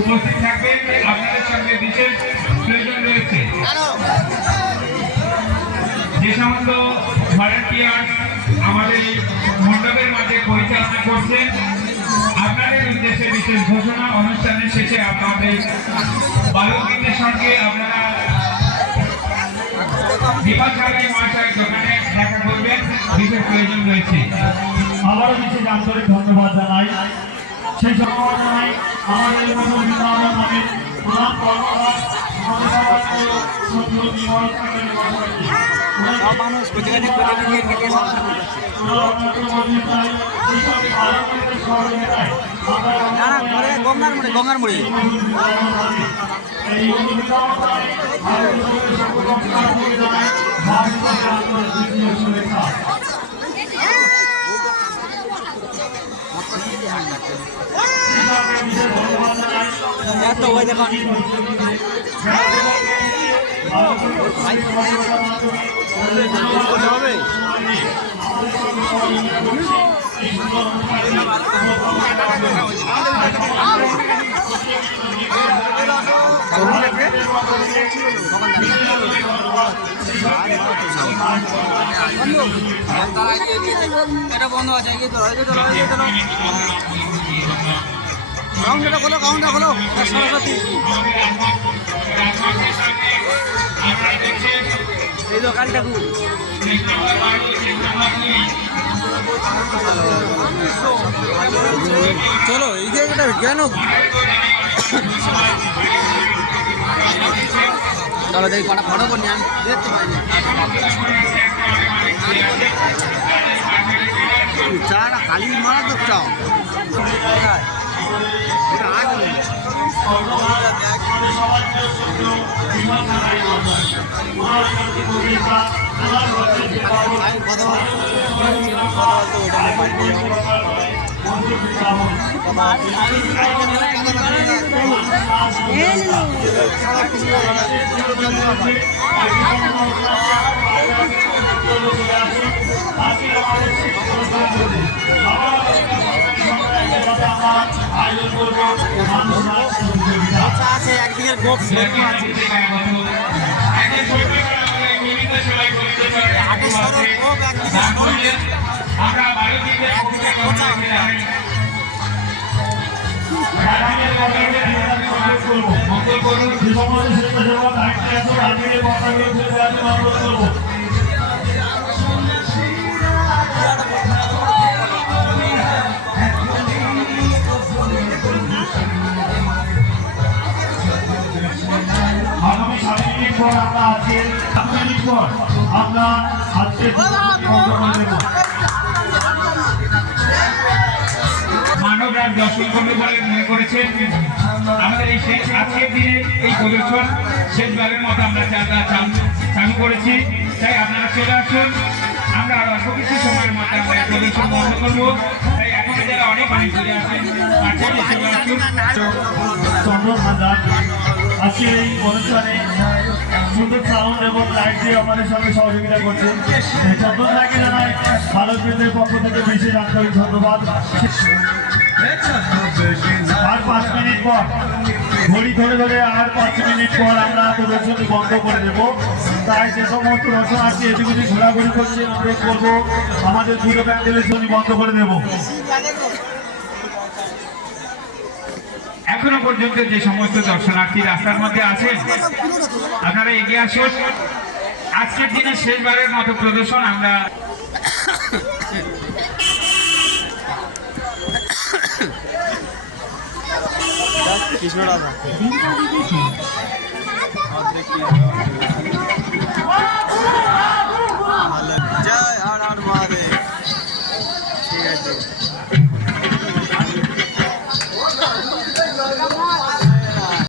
উপস্থিত থাকবেন। আপনাদের সঙ্গে বিশেষ প্রয়োজন রয়েছে। যে সমস্ত ভলান্টিয়ার আমাদের মণ্ডপের মাঝে পরিচালনা করছেন, আপনাদের উদ্দেশ্যে বিশেষ ঘোষণা। অনুষ্ঠানের শেষে আপনাদের বালকদের সঙ্গে আপনারা বিভাগ মহাশয়ের দোকানে দেখা করবেন, বিশেষ প্রয়োজন রয়েছে। আবারও বিশেষ আন্তরিক ধন্যবাদ জানাই। সেই ধন্যবাদ জানাই আমাদের প্রধান গঙ্গার মুড়ি তো ওই দেখুন হবে এটা বন্ধ আছে কাউন্টারটা খোলো, কাউন্টার খোলো। সরস্বতী এই দোকানটা চলো এই জায়গাটা কেন চলো দেখি কটা ফটো করি আমি দেখতে পাইনি। চাটা খালি মারা তো চাও এটা আগে আছে একদিনের গোপ আমরা আজকে মানবরাজ দর্শন করবে বলে মনে করেছেন। আমাদের এই শেষ আজকের দিনে এই প্রদর্শন শেষবারের মতো আমরা চালু করেছি, তাই আপনারা চলে আসুন। আমরা আরো অল্প কিছু সময়ের মধ্যে আমরা প্রদর্শন বন্ধ করবো, তাই এখনো যারা অনেক অনেক ঘুরে আসেন চলে আসুন। চন্দ্রভান্ডার আজকের এই অনুষ্ঠানে সুন্দর সাউন্ড এবং লাইট দিয়ে আমাদের সঙ্গে সহযোগিতা করছে। চন্দ্রদাকে জানাই বালকদের পক্ষ থেকে বিশেষ আন্তরিক ধন্যবাদ। আর 5 মিনিট পর ঘড়ি ধরে আর 5 মিনিট পর আমরা প্রদর্শনী বন্ধ করে দেব। তাই যে সমস্ত দর্শনার্থী এদিক ওদিক ঘোরাঘুরি করছে অনুরোধ করবো আমাদের দুটো প্যান্ডেলের জন্য বন্ধ করে দেব। এখনো পর্যন্ত যে সমস্ত দর্শনার্থী রাস্তার মধ্যে আছেন আপনারা এগিয়ে আসুন। আজকের দিনে শেষবারের মতো প্রদর্শন আমরা কৃষ্ণ